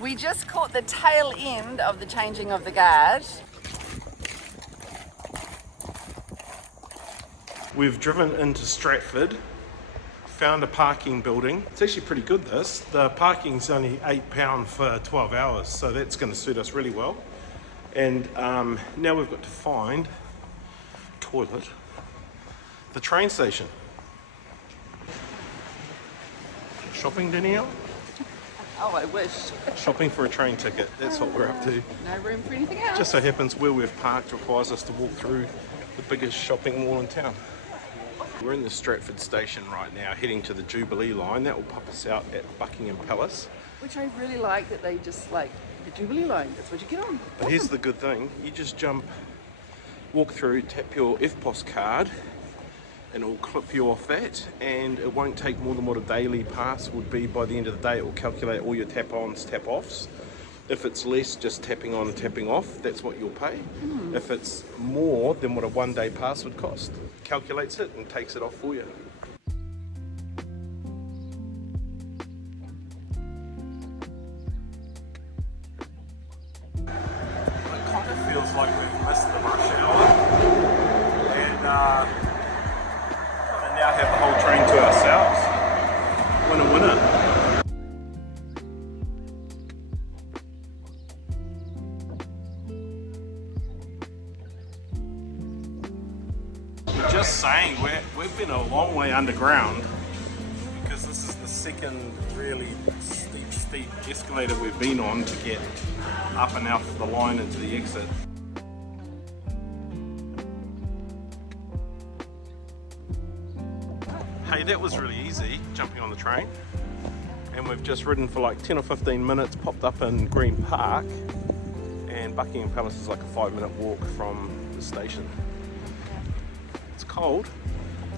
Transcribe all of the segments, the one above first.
We just caught the tail end of the changing of the guard. We've driven into Stratford, found a parking building. It's actually pretty good, this. The parking's only £8 for 12 hours, so that's going to suit us really well. And now we've got to find toilet, the train station. Shopping, Danielle? Oh, I wish. Shopping for a train ticket, that's what we're up to. No room for anything else. Just so happens where we've parked requires us to walk through the biggest shopping mall in town. We're in the Stratford station right now, heading to the Jubilee line. That will pop us out at Buckingham Palace. Which I really like, that they just like the Jubilee line. That's what you get on. But here's the good thing. You just jump, walk through, tap your FPOS card, and it will clip you off that, and it won't take more than what a daily pass would be. By the end of the day, it will calculate all your tap-ons, tap-offs. If it's less, just tapping on and tapping off, that's what you'll pay. If it's more than what a one-day pass would cost, calculates it and takes it off for you. It kind of feels like we've missed the rush hour, and now have the whole train to ourselves. Winner, winner. Just saying, we've been a long way underground, because this is the second really steep escalator we've been on to get up and out of the line into the exit. Hey, that was really easy, jumping on the train. And we've just ridden for like 10 or 15 minutes, popped up in Green Park, and Buckingham Palace is like a 5-minute walk from the station. It's cold,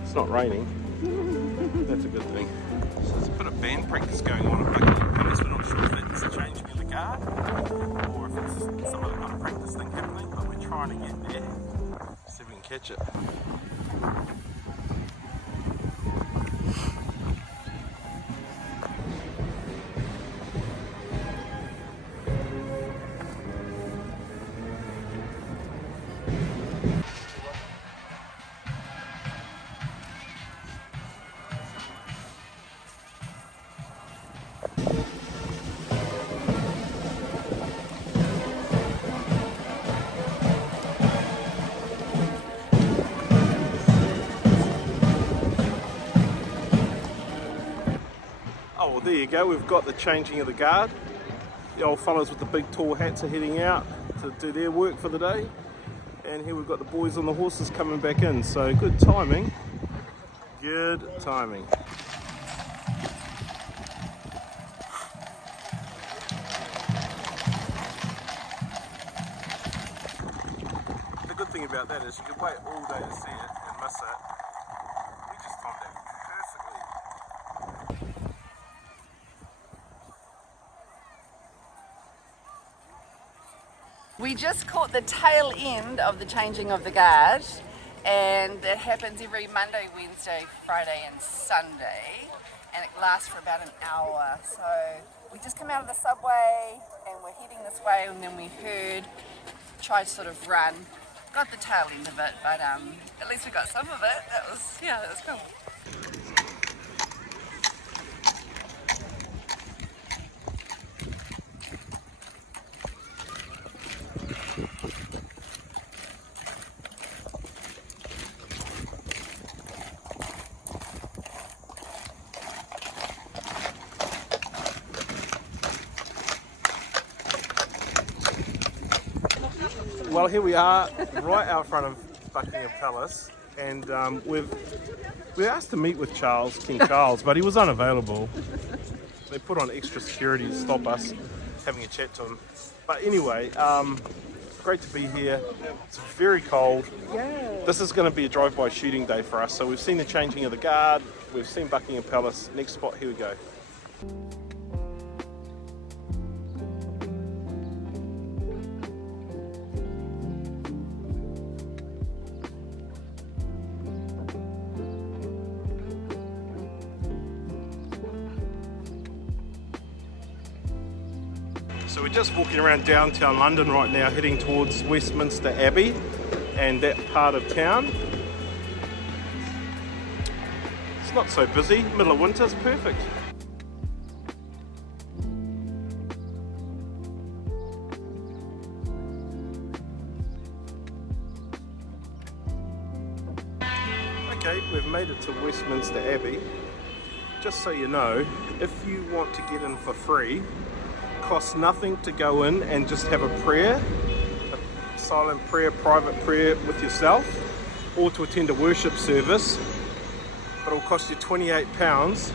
it's not raining, that's a good thing. So there's a bit of band practice going on at Buckingham Palace. We're not sure if it's changing of the guard or if it's some other kind of practice thing happening, but we're trying to get there, see if we can catch it. Oh, well, there you go, we've got the changing of the guard. The old fellows with the big tall hats are heading out to do their work for the day. And here we've got the boys on the horses coming back in, so good timing. Good timing. The good thing about that is you can wait all day to see it and miss it. We just timed that perfectly. We just caught the tail end of the changing of the guard, and it happens every Monday, Wednesday, Friday and Sunday, and it lasts for about an hour. So we just come out of the subway and we're heading this way, and then we tried to sort of run, got the tail end of it, but at least we got some of it. That was cool. Well, here we are, right out front of Buckingham Palace, and we were asked to meet with King Charles, but he was unavailable. They put on extra security to stop us having a chat to him. But anyway, great to be here. It's very cold. Yeah. This is going to be a drive-by shooting day for us. So we've seen the changing of the guard, we've seen Buckingham Palace. Next spot, here we go. So we're just walking around downtown London right now, heading towards Westminster Abbey and that part of town. It's not so busy, middle of winter's perfect. Okay, we've made it to Westminster Abbey. Just so you know, if you want to get in for free, it costs nothing to go in and just have a prayer, a silent prayer, private prayer with yourself, or to attend a worship service, but it'll cost you £28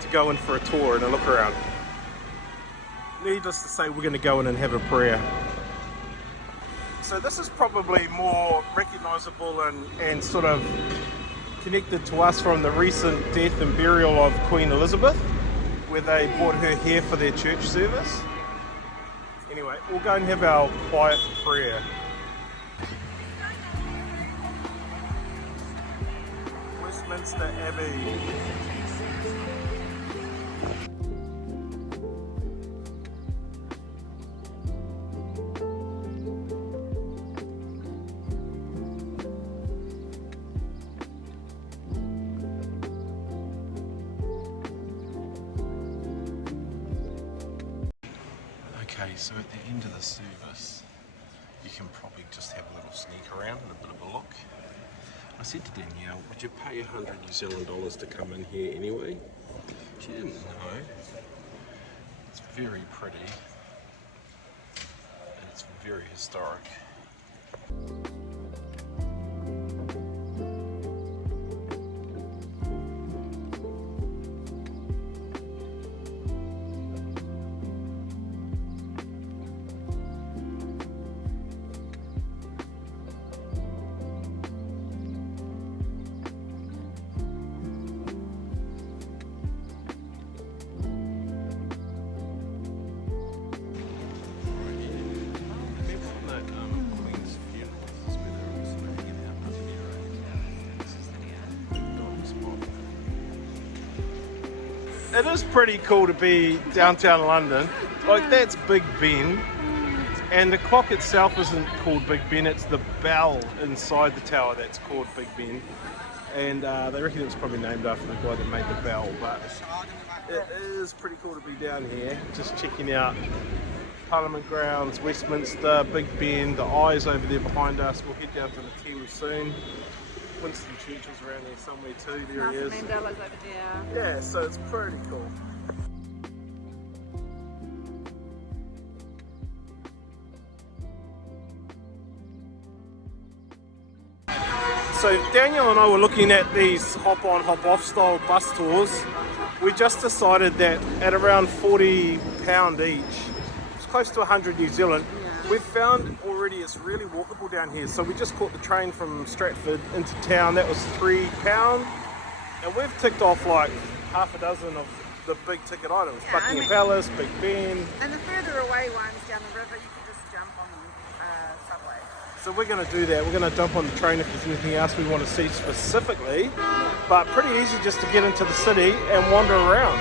to go in for a tour and a look around. Needless to say, we're going to go in and have a prayer. So this is probably more recognisable and sort of connected to us from the recent death and burial of Queen Elizabeth, where they brought her here for their church service. Anyway, we'll go and have our quiet prayer. Westminster Abbey. Okay, so at the end of the service, you can probably just have a little sneak around and a bit of a look. I said to Danielle, would you pay $100 New Zealand to come in here anyway? She didn't know. It's very pretty and it's very historic. It is pretty cool to be downtown London. Like, that's Big Ben, and the clock itself isn't called Big Ben, it's the bell inside the tower that's called Big Ben. And they reckon it was probably named after the guy that made the bell, but it is pretty cool to be down here, just checking out Parliament Grounds, Westminster, Big Ben, the eyes over there behind us. We'll head down to the Thames soon. Winston Churchill's around there somewhere too, there he is. Mandela's over there. Yeah, so it's pretty cool. So Daniel and I were looking at these hop-on, hop-off style bus tours. We just decided that at around £40 each, it's close to 100 New Zealand, we've found already it's really walkable down here. So we just caught the train from Stratford into town, that was £3. And we've ticked off like half a dozen of the big ticket items. Yeah, Buckingham Palace, Big Ben. And the further away ones down the river, you can just jump on the subway. So we're going to do that. We're going to jump on the train if there's anything else we want to see specifically. But pretty easy just to get into the city and wander around.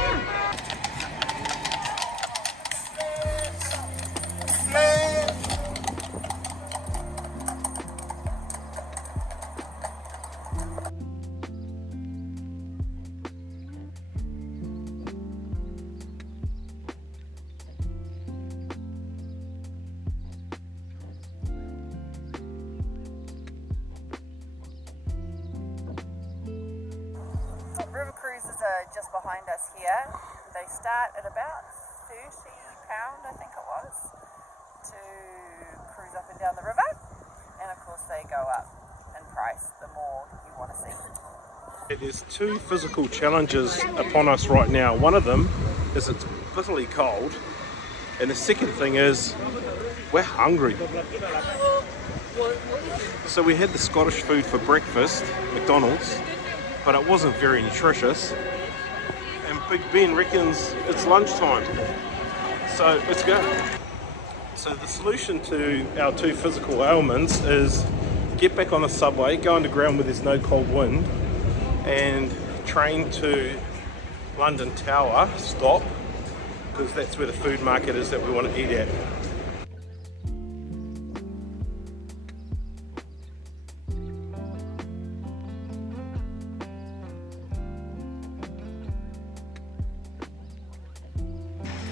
River cruises are just behind us here. They start at about £30, I think it was, to cruise up and down the river. And of course they go up in price the more you want to see. There's two physical challenges upon us right now. One of them is it's bitterly cold. And the second thing is we're hungry. So we had the Scottish food for breakfast, McDonald's, but it wasn't very nutritious. And Big Ben reckons it's lunchtime. So let's go. So the solution to our two physical ailments is get back on the subway, go underground where there's no cold wind, and train to London Tower, stop, because that's where the food market is that we want to eat at.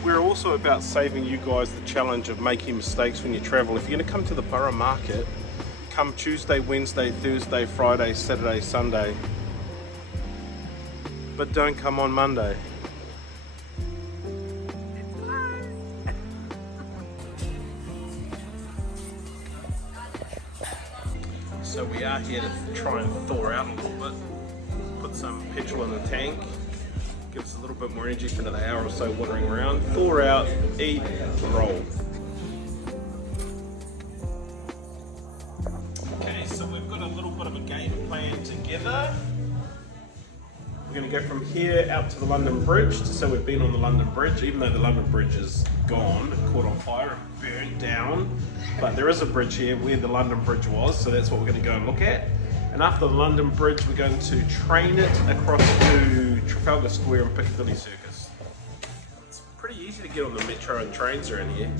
We're also about saving you guys the challenge of making mistakes when you travel. If you're going to come to the borough market, come Tuesday, Wednesday, Thursday, Friday, Saturday, Sunday. But don't come on Monday. So we are here to try and thaw out a little bit. Put some petrol in the tank. Give us a little bit more energy for another hour or so wandering around. Thaw out, eat, roll. Okay, so we've got a little bit of a game plan together. We're going to go from here out to the London Bridge. So we've been on the London Bridge, even though the London Bridge is gone, caught on fire and burnt down. But there is a bridge here where the London Bridge was, so that's what we're going to go and look at. And after the London Bridge, we're going to train it across to Trafalgar Square and Piccadilly Circus. It's pretty easy to get on the metro and trains around here.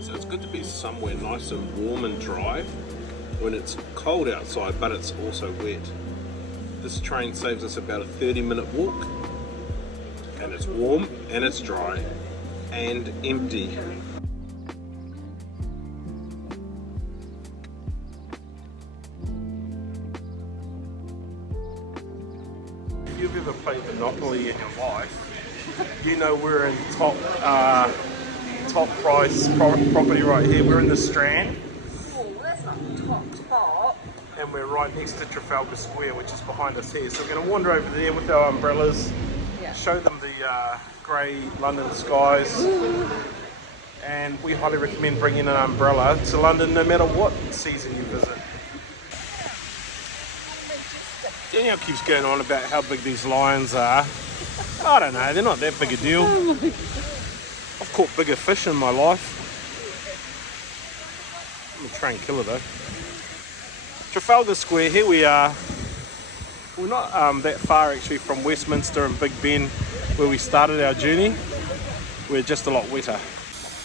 So it's good to be somewhere nice and warm and dry when it's cold outside, but it's also wet. This train saves us about a 30-minute walk, and it's warm and it's dry and empty. If you've ever played Monopoly in your life, you know we're in top price property right here. We're in the Strand. Oh, that's not top. And we're right next to Trafalgar Square, which is behind us here. So we're going to wander over there with our umbrellas, show them the grey London skies. And we highly recommend bringing an umbrella to London no matter what season you visit. Danielle keeps going on about how big these lions are. I don't know, they're not that big a deal. I've caught bigger fish in my life. I'm a trained killer though. Trafalgar Square, here we are. We're not that far actually from Westminster and Big Ben where we started our journey. We're just a lot wetter.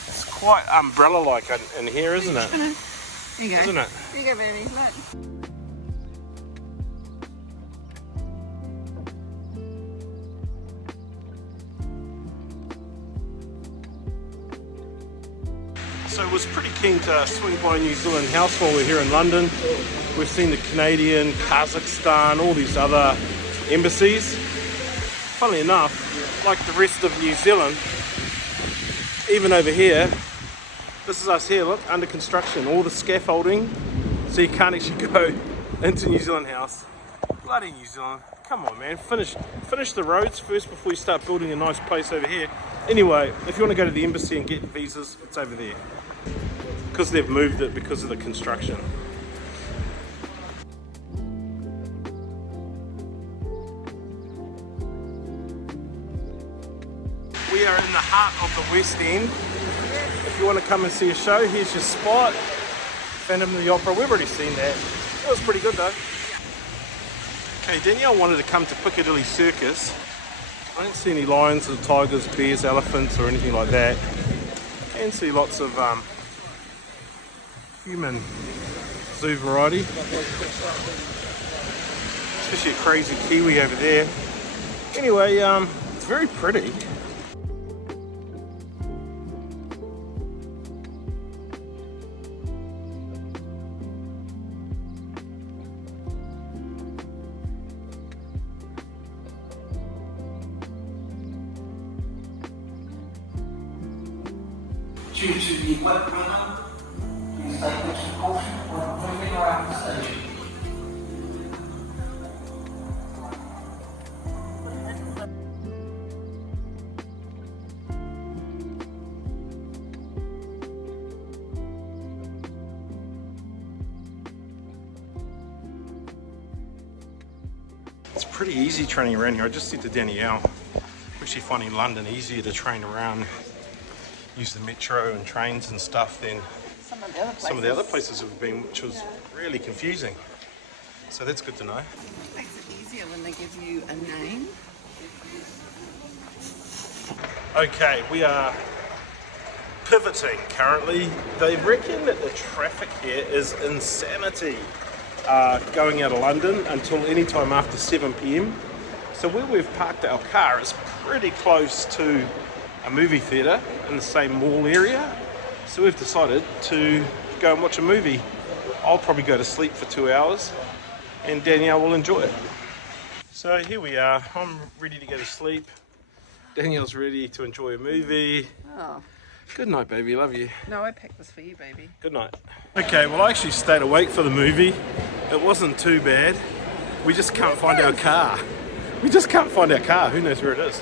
It's quite umbrella-like in here, isn't it? There you go. Isn't it? There you go, baby. Look. So was pretty keen to swing by New Zealand House while we're here in London. We've seen the Canadian, Kazakhstan, all these other embassies. Funnily enough, like the rest of New Zealand, even over here, this is us here, look, under construction, all the scaffolding, so you can't actually go into New Zealand House. Bloody New Zealand, come on man, finish the roads first before you start building a nice place over here. Anyway, if you want to go to the embassy and get visas, it's over there. Because they've moved it because of the construction. We are in the heart of the West End. If you want to come and see a show, here's your spot. Phantom of the Opera, we've already seen that. It was pretty good though. Okay, Danielle wanted to come to Piccadilly Circus. I don't see any lions or tigers, bears, elephants or anything like that. You can see lots of human zoo variety. Especially a crazy Kiwi over there. Anyway, it's very pretty. Due to the wet weather, please take extra caution when moving around the station. It's pretty easy training around here. I just said to Danielle, I'm actually finding London easier to train around, use the metro and trains and stuff than some of the other places we've been, which was really confusing. So that's good to know. Makes it easier when they give you a name. Okay, we are pivoting currently. They reckon that the traffic here is insanity going out of London until any time after 7 p.m. So where we've parked our car is pretty close to a movie theatre in the same mall area. So we've decided to go and watch a movie. I'll probably go to sleep for 2 hours and Danielle will enjoy it. So here we are. I'm ready to go to sleep. Danielle's ready to enjoy a movie. Oh. Good night, baby. Love you. No, I picked this for you, baby. Good night. Okay, well I actually stayed awake for the movie. It wasn't too bad. We just can't find our car. We just can't find our car. Who knows where it is?